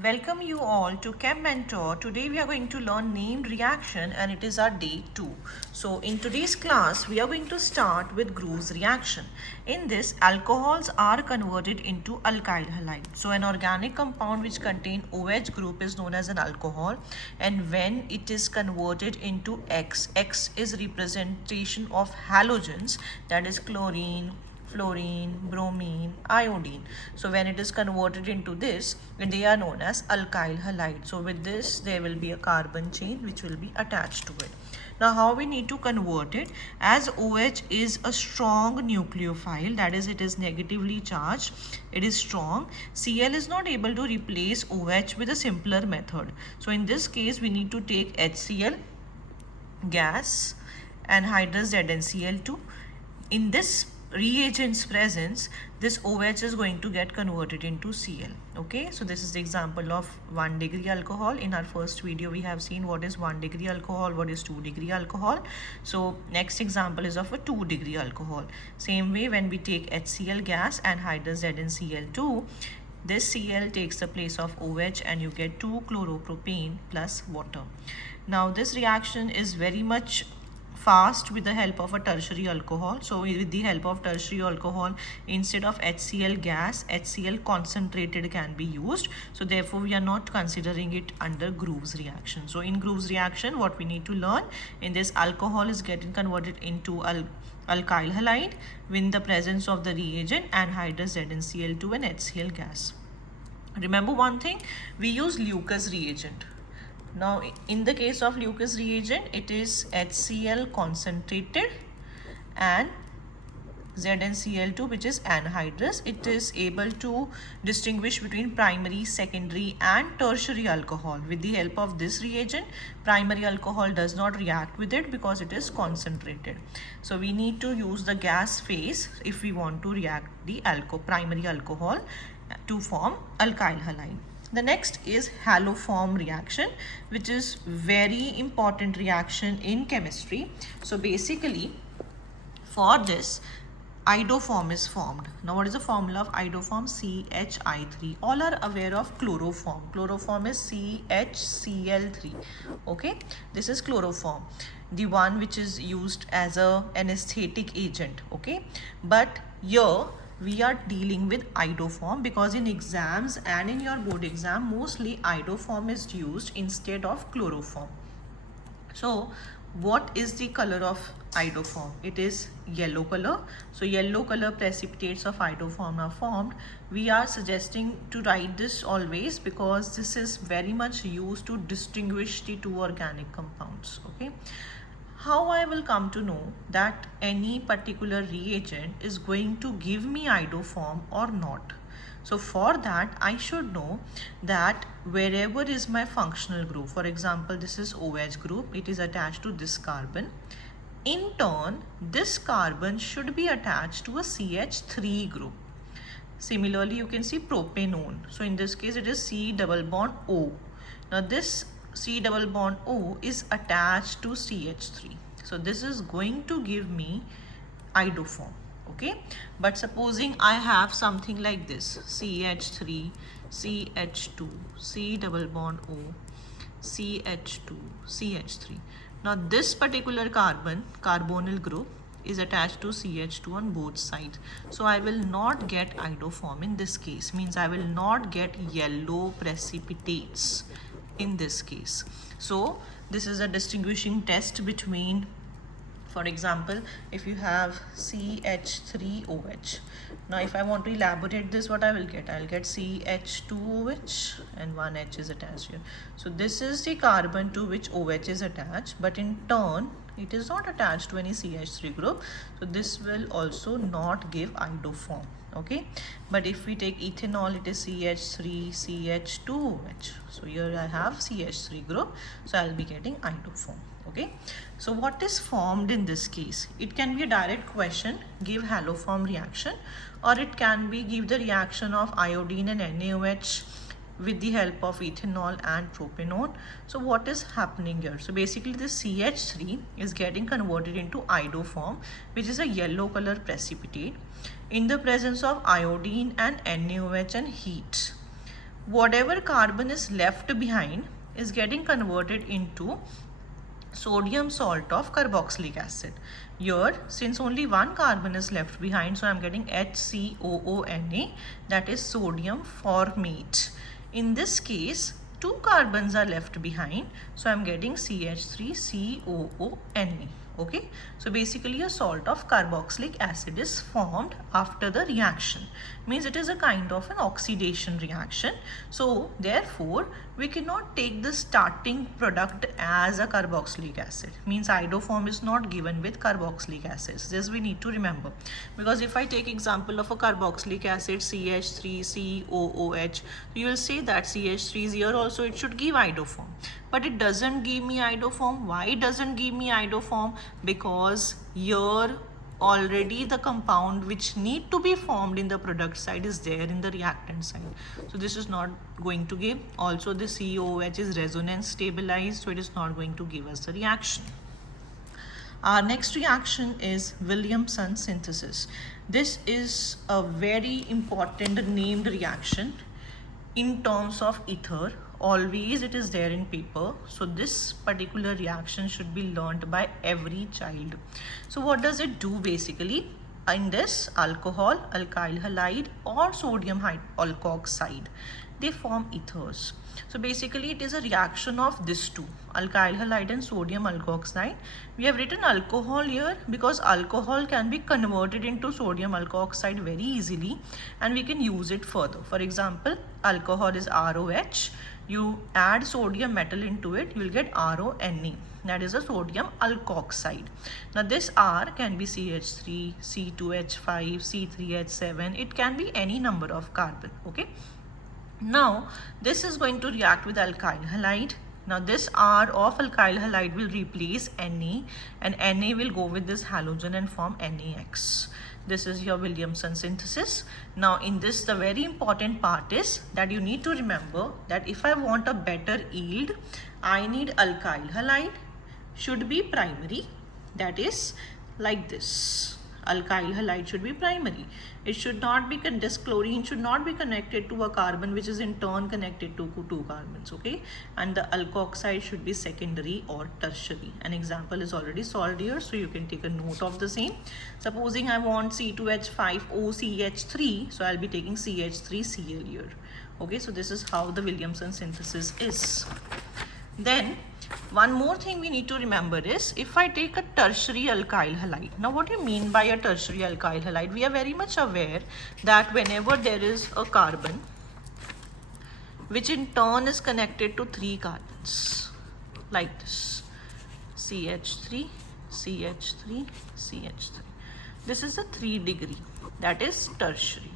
Welcome you all to Chementor. Today we are going to learn named reaction and it is our day 2. So in today's class we are going to start with Groove's reaction. In this, alcohols are converted into alkyl halide. So an organic compound which contain OH group is known as an alcohol, and when it is converted into X is representation of halogens, that is chlorine, fluorine, bromine, iodine. So when it is converted into this, they are known as alkyl halide. So with this, there will be a carbon chain which will be attached to it. Now how we need to convert it? As OH is a strong nucleophile, that is, it is negatively charged, it is strong. Cl is not able to replace OH with a simpler method. So in this case, we need to take HCl gas and hydrous ZnCl2. In this reagent's presence, this OH is going to get converted into Cl. Okay, so this is the example of 1 degree alcohol. In our first video we have seen what is 1 degree alcohol, what is 2 degree alcohol. So next example is of a 2 degree alcohol. Same way, when we take HCl gas and hydrous ZnCl2, this Cl takes the place of OH and you get 2 chloropropane plus water. Now this reaction is very much fast with the help of a tertiary alcohol. So with the help of tertiary alcohol, instead of HCl gas, HCl concentrated can be used. So therefore we are not considering it under Groove's reaction. So in Groove's reaction, what we need to learn, in this, alcohol is getting converted into alkyl halide in the presence of the reagent anhydrous ZnCl2 and HCl gas. Remember one thing, we use Lucas reagent. Now in the case of Lucas reagent, it is HCl concentrated and ZnCl2 which is anhydrous. It is able to distinguish between primary, secondary and tertiary alcohol. With the help of this reagent, primary alcohol does not react with it because it is concentrated. So we need to use the gas phase if we want to react the primary alcohol to form alkyl halide. The next is haloform reaction, which is very important reaction in chemistry. So basically, for this, iodoform is formed. Now what is the formula of iodoform? CHI3. All are aware of chloroform. Chloroform is CHCl3. Okay, this is chloroform, the one which is used as a anesthetic agent. Okay, but here we are dealing with iodoform because in exams and in your board exam, mostly iodoform is used instead of chloroform. So what is the color of iodoform? It is yellow color. So yellow color precipitates of iodoform are formed. We are suggesting to write this always because this is very much used to distinguish the two organic compounds. Okay, how I will come to know that any particular reagent is going to give me iodoform or not? So for that, I should know that wherever is my functional group, for example, this is OH group, it is attached to this carbon. In turn, this carbon should be attached to a CH3 group. Similarly, you can see propanone. So in this case, it is C double bond O. Now this C double bond O is attached to CH3. So this is going to give me iodoform. Okay, but supposing I have something like this, CH3, CH2, C double bond O, CH2, CH3. Now this particular carbonyl group is attached to CH2 on both sides. So I will not get iodoform in this case, means I will not get yellow precipitates in this case. So this is a distinguishing test between, for example, if you have CH3OH. Now if I want to elaborate this, what I will get? I will get CH2OH and one H is attached here. So this is the carbon to which OH is attached, but in turn it is not attached to any CH3 group. So this will also not give iodoform. Okay, but if we take ethanol, it is CH3, CH2OH. So here I have CH3 group, so I will be getting iodoform. Okay, so what is formed in this case? It can be a direct question, give haloform reaction, or it can be give the reaction of iodine and NaOH with the help of ethanol and propanone. So what is happening here? So basically this CH3 is getting converted into iodoform, which is a yellow color precipitate in the presence of iodine and NaOH and heat. whatever carbon is left behind is getting converted into sodium salt of carboxylic acid. Here, since only one carbon is left behind, so I am getting HCOONA, that is sodium formate. In this case, two carbons are left behind, so I am getting CH3COONA. Okay, so basically a salt of carboxylic acid is formed after the reaction. Means it is a kind of an oxidation reaction. So therefore we cannot take the starting product as a carboxylic acid. Means iodoform is not given with carboxylic acids. This we need to remember, because if I take example of a carboxylic acid CH3COOH, you will say that CH3 is here also, it should give iodoform, but it doesn't give me iodoform. Why it doesn't give me iodoform? Because here already the compound which need to be formed in the product side is there in the reactant side, so this is not going to give. Also the COOH is resonance stabilized, so it is not going to give us the reaction. Our next reaction is Williamson synthesis. This is a very important named reaction in terms of ether. Always it is there in paper, so this particular reaction should be learnt by every child. So what does it do basically? In this, alcohol, alkyl halide or sodium alkoxide, they form ethers. So basically it is a reaction of these two, alkyl halide and sodium alkoxide. We have written alcohol here because alcohol can be converted into sodium alkoxide very easily and we can use it further. For example, alcohol is ROH. You add sodium metal into it, you will get RONA, that is a sodium alkoxide. Now this R can be CH3, C2H5, C3H7, it can be any number of carbon. Okay. Now this is going to react with alkyl halide. Now this R of alkyl halide will replace Na, and Na will go with this halogen and form NaX. This is your Williamson synthesis. Now in this, the very important part is that you need to remember that if I want a better yield, I need alkyl halide should be primary, that is like this. Alkyl halide should be primary. It should not be, this chlorine should not be connected to a carbon which is in turn connected to two carbons, okay? And the alkoxide should be secondary or tertiary. An example is already solved here, so you can take a note of the same. Supposing I want C2H5OCH3, so I'll be taking CH3Cl here. Okay, so this is how the Williamson synthesis is. Then one more thing we need to remember is, if I take a tertiary alkyl halide. Now what do you mean by a tertiary alkyl halide? We are very much aware that whenever there is a carbon which in turn is connected to three carbons like this, CH3, CH3, CH3. This is a 3 degree, that is tertiary.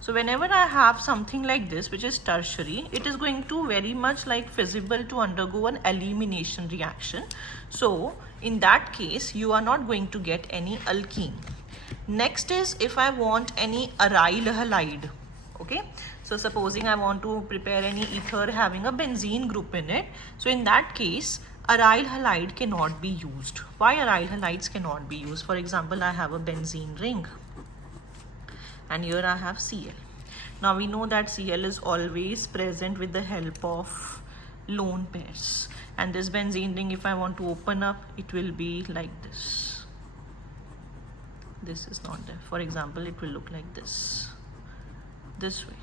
So whenever I have something like this which is tertiary, it is going to very much like feasible to undergo an elimination reaction. So in that case, you are not going to get any alkene. Next is, if I want any aryl halide, okay? So supposing I want to prepare any ether having a benzene group in it. So in that case, aryl halide cannot be used. Why aryl halides cannot be used? For example, I have a benzene ring, and here I have Cl. Now we know that Cl is always present with the help of lone pairs, and this benzene ring, if I want to open up, it will be like this. This is not there. For example, it will look like this way.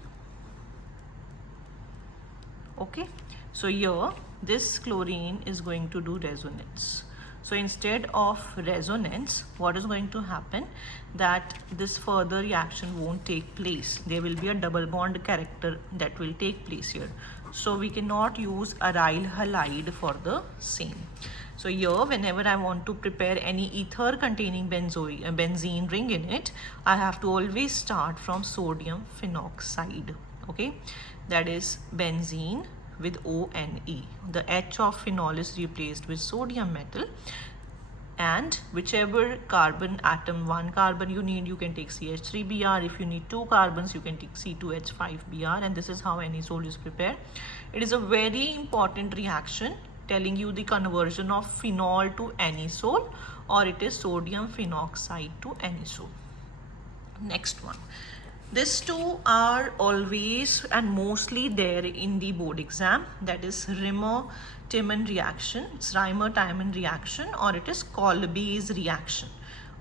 Okay, so here this chlorine is going to do resonance. So instead of resonance, what is going to happen, that this further reaction won't take place. There will be a double bond character that will take place here. So we cannot use aryl halide for the same. So here, whenever I want to prepare any ether containing benzene ring in it, I have to always start from sodium phenoxide. Okay, that is benzene with ONE. The H of phenol is replaced with sodium metal, and whichever carbon atom, one carbon you need, you can take CH3Br. If you need two carbons, you can take C2H5Br, and this is how anisole is prepared. It is a very important reaction telling you the conversion of phenol to anisole, or it is sodium phenoxide to anisole. Next one. These two are always and mostly there in the board exam, that is Riemer-Tiemann reaction, it's Riemer-Tiemann reaction, or it is Kolbe's reaction.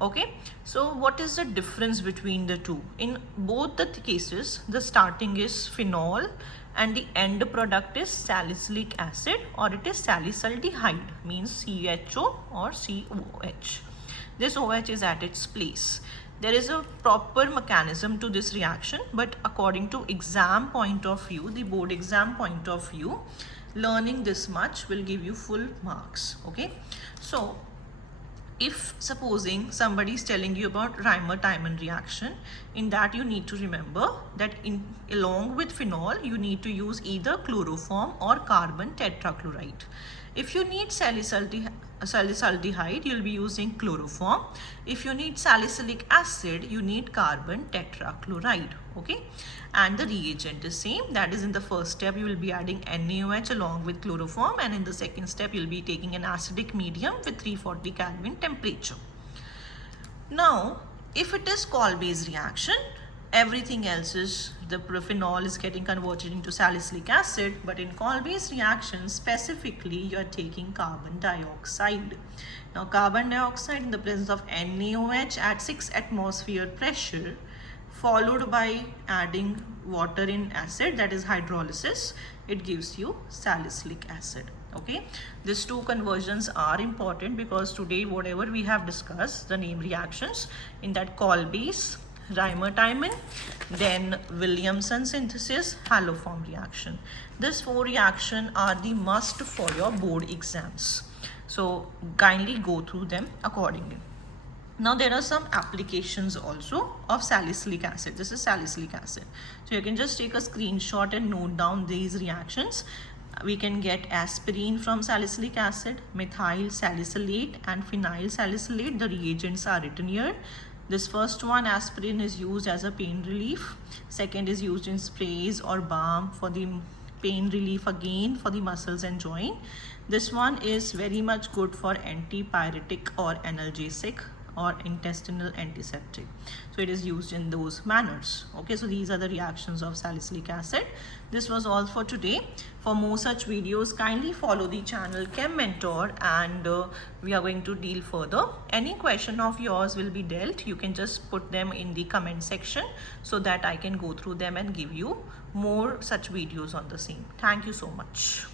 Okay, so what is the difference between the two? In both the cases, the starting is phenol and the end product is salicylic acid, or it is salicylaldehyde, means CHO or COH. This OH is at its place. There is a proper mechanism to this reaction, but according to exam point of view, the board exam point of view, learning this much will give you full marks. Okay, so if supposing somebody is telling you about Riemer-Tiemann reaction, in that you need to remember that along with phenol you need to use either chloroform or carbon tetrachloride. If you need salicylaldehyde, you'll be using chloroform. If you need salicylic acid, you need carbon tetrachloride. Okay, and the reagent is same. That is, in the first step you will be adding NaOH along with chloroform, and in the second step you'll be taking an acidic medium with 340 Kelvin temperature. Now, if it is Kolbe's reaction, everything else is, the phenol is getting converted into salicylic acid, but in Kolbe's reaction specifically you are taking carbon dioxide. Now carbon dioxide in the presence of NaOH at 6 atmosphere pressure, followed by adding water in acid, that is hydrolysis, it gives you salicylic acid. Okay, these two conversions are important because today whatever we have discussed, the name reactions, in that Kolbe's, Riemer-Tiemann, then Williamson synthesis, haloform reaction. These four reactions are the must for your board exams. So kindly go through them accordingly. Now there are some applications also of salicylic acid. This is salicylic acid. So you can just take a screenshot and note down these reactions. We can get aspirin from salicylic acid, methyl salicylate and phenyl salicylate. The reagents are written here. This first one, aspirin, is used as a pain relief. Second is used in sprays or balm for the pain relief, again for the muscles and joint. This one is very much good for antipyretic or analgesic or intestinal antiseptic. So it is used in those manners. Okay, so these are the reactions of salicylic acid. This was all for today. For more such videos, kindly follow the channel Chementor, and we are going to deal further. Any question of yours will be dealt. You can just put them in the comment section so that I can go through them and give you more such videos on the same. Thank you so much.